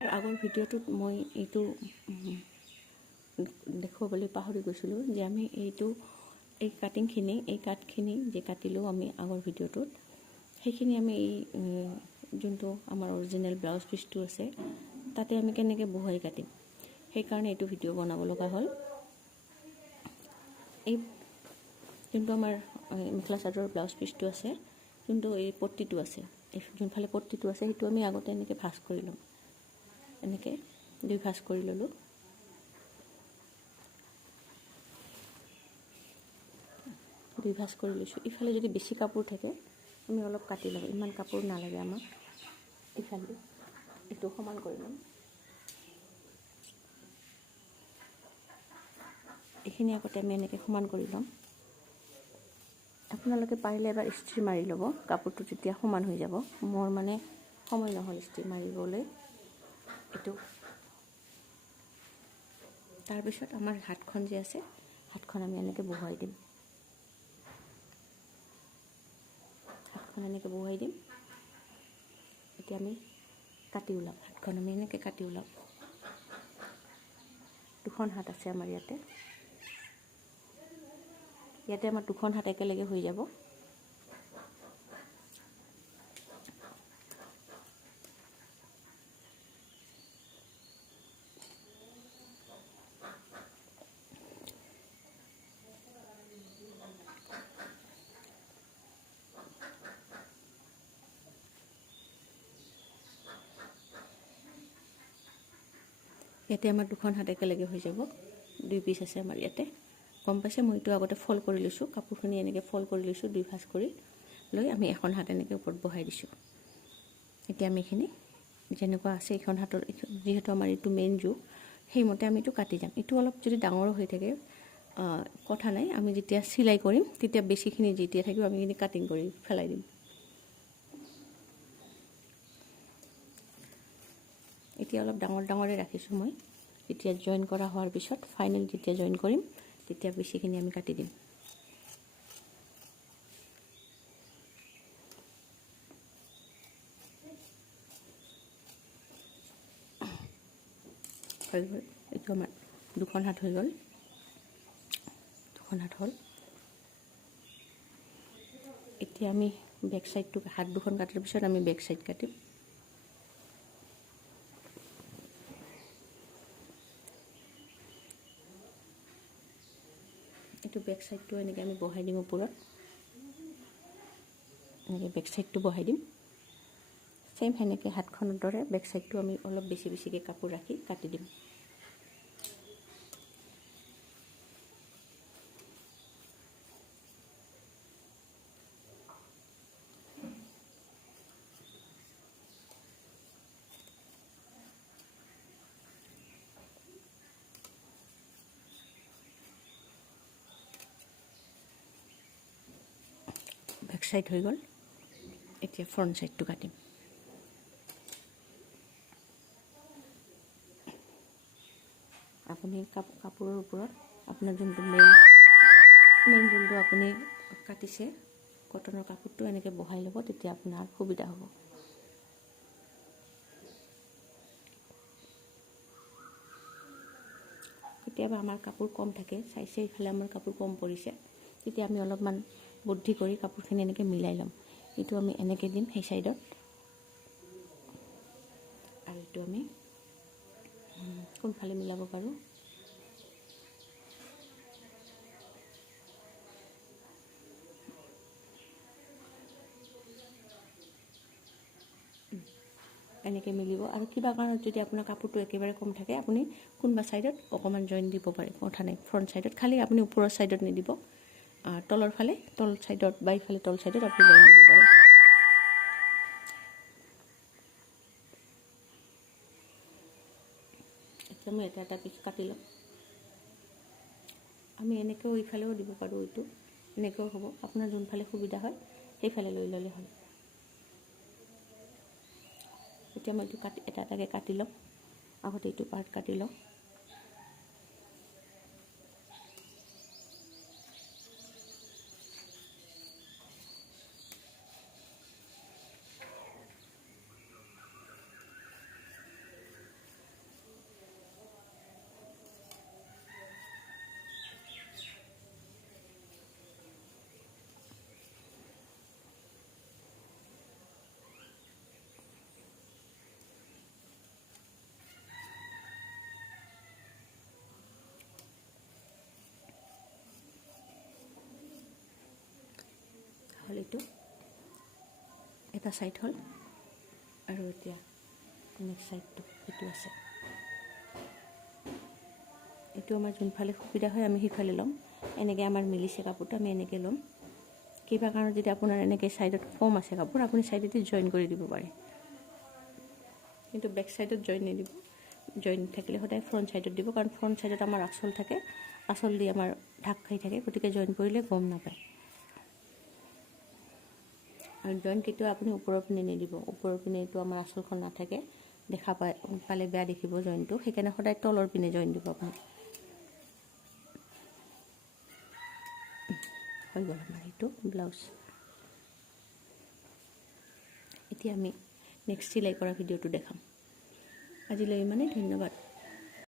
আগৰ ভিডিঅ'টোত মই এইটো দেখুৱাবলৈ পাহৰি গৈছিলোঁ যে আমি এই কাটিংখিনি এই কাঠখিনি যে কাটিলোঁ আমি আগৰ ভিডিঅ'টোত সেইখিনি আমি এই যোনটো আমাৰ অৰিজিনেল ব্লাউজ পিচটো আছে তাতে আমি কেনেকৈ বহুৱাই কাটিম সেইকাৰণে এইটো ভিডিঅ' বনাব লগা হ'ল। এই যোনটো আমাৰ মেখেলা চাদৰৰ ব্লাউজ পিচটো আছে, যোনটো এই পট্টিটো আছে, এই যোনফালে পট্টিটো আছে সেইটো আমি আগতে এনেকৈ ভাঁজ কৰি ল'ম। এনেকৈ দুই ভাঁজ কৰি ল'লোঁ। দুই ভাঁজ কৰি লৈছোঁ। ইফালে যদি বেছি কাপোৰ থাকে আমি অলপ কাটি ল'ম, ইমান কাপোৰ নালাগে আমাক। ইফালে এইটো সমান কৰি ল'ম। এইখিনি আগতে আমি এনেকৈ সমান কৰি ল'ম। আপোনালোকে পাৰিলে এবাৰ ইস্ত্ৰি মাৰি ল'ব, কাপোৰটো তেতিয়া সমান হৈ যাব। মোৰ মানে সময় নহ'ল ইস্ত্ৰি মাৰিবলৈ এইটো। তাৰপিছত আমাৰ হাতখন যে আছে, হাতখন আমি এনেকৈ বহুৱাই দিম। হাতখন এনেকৈ বহুৱাই দিম। এতিয়া আমি কাটি ওলাম, হাতখন আমি এনেকৈ কাটি ওলাম। দুখন হাত আছে আমাৰ ইয়াতে আমাৰ দুখন হাত একেলগে হৈ যাব। ইয়াতে আমাৰ দুখন হাত একেলগে হৈ যাব। দুই পিচ আছে আমাৰ ইয়াতে। গম পাইছে, মই এইটো আগতে ফল্ড কৰি লৈছোঁ, কাপোৰখিনি এনেকৈ ফল্ড কৰি লৈছোঁ, দুই ভাঁজ কৰি লৈ আমি এখন হাত এনেকৈ ওপৰত বহাই দিছোঁ। এতিয়া আমি এইখিনি যেনেকুৱা আছে এইখন হাতৰ, যিহেতু আমাৰ এইটো মেইন জোখ, সেইমতে আমি এইটো কাটি যাম। এইটো অলপ যদি ডাঙৰ হৈ থাকে কথা নাই, আমি যেতিয়া চিলাই কৰিম তেতিয়া বেছিখিনি যেতিয়া থাকিব আমি এইখিনি কাটিং কৰি পেলাই দিম। এতিয়া অলপ ডাঙৰ ডাঙৰে ৰাখিছোঁ মই। যেতিয়া জইন কৰা হোৱাৰ পিছত ফাইনেল যেতিয়া জইন কৰিম তেতিয়া বেছিখিনি আমি কাটি দিম। হৈ গ'ল, এইটো আমাৰ দুখন হাত হৈ গ'ল। দুখন হাত হ'ল। এতিয়া আমি বেক চাইডটো, হাত দুখন কাটাৰ পিছত আমি বেক চাইড কাটিম। এইটো বেক চাইডটো এনেকৈ আমি বহাই দিম ওপৰত, এনেকৈ বেক চাইডটো বহাই দিম। চেম সেনেকৈ হাতখনৰ দৰে বেক চাইডটো আমি অলপ বেছি বেছিকৈ কাপোৰ ৰাখি কাটি দিম। বেক চাইড হৈ গ'ল। এতিয়া ফ্ৰণ্ট চাইডটো কাটিম। আপুনি কাপোৰৰ ওপৰত আপোনাৰ যোনটো মেইন যোনটো আপুনি কাটিছে কটনৰ কাপোৰটো এনেকৈ বহাই ল'ব, তেতিয়া আপোনাৰ সুবিধা হ'ব। কেতিয়াবা আমাৰ কাপোৰ কম থাকে, চাইছে ইফালে আমাৰ কাপোৰ কম পৰিছে, তেতিয়া আমি অলপমান বুদ্ধি কৰি কাপোৰখিনি এনেকৈ মিলাই ল'ম। এইটো আমি এনেকৈ দিম সেই চাইডত, আৰু এইটো আমি কোনফালে মিলাব পাৰোঁ এনেকৈ মিলিব। আৰু কিবা কাৰণত যদি আপোনাৰ কাপোৰটো একেবাৰে কম থাকে আপুনি কোনোবা ছাইডত অকণমান জইন দিব পাৰে, কথা নাই। ফ্ৰণ্ট ছাইডত খালি আপুনি ওপৰৰ ছাইডত নিদিব, তলৰ ফালে তল ছাইডত বা ইফালে তল ছাইডত আপুনি জইন দিব পাৰে। এতিয়া মই এটা পিচ কাটি ল'ম। আমি এনেকৈও ইফালেও দিব পাৰোঁ, এইটো এনেকৈও হ'ব। আপোনাৰ যোনফালে সুবিধা হয় সেইফালে লৈ ল'লে হ'ল। এতিয়া মই এইটো এটা এটাকৈ কাটি ল'ম। আগতে এইটো পাৰ্ট কাটি লওঁ। হ'ল এইটো এটা সাইড হ'ল আৰু এতিয়া নেক্সট সাইডটো এইটো আছে এইটো আমাৰ যোনফালে সুবিধা হয় আমি সিফালে ল'ম এনেকৈ আমাৰ মিলিছে কাপোৰটো আমি এনেকৈ ল'ম কিবা কাৰণত যদি আপোনাৰ এনেকৈ সাইডত কম আছে কাপোৰ আপুনি সাইডতে জইন কৰি দিব পাৰে কিন্তু বেক সাইডত জইন নিদিব জইন থাকিলে সদায় ফ্ৰণ্ট সাইডত দিব কাৰণ ফ্ৰণ্ট সাইডত আমাৰ আঁচল থাকে আঁচল দি আমাৰ ঢাক খাই থাকে গতিকে জইন কৰিলে গম নাপায় আৰু জইন কেতিয়াও আপুনি ওপৰৰ পিনে নিদিব ওপৰৰ পিনে এইটো আমাৰ আঁচলখন নাথাকে দেখা পালে বেয়া দেখিব জইনটো সেইকাৰণে সদায় তলৰ পিনে জইন দিব আপুনি হৈ গ'ল আমাৰ এইটো ব্লাউজ এতিয়া আমি নেক্সট চিলাই কৰা ভিডিঅ'টো দেখাম আজিলৈ ইমানেই ধন্যবাদ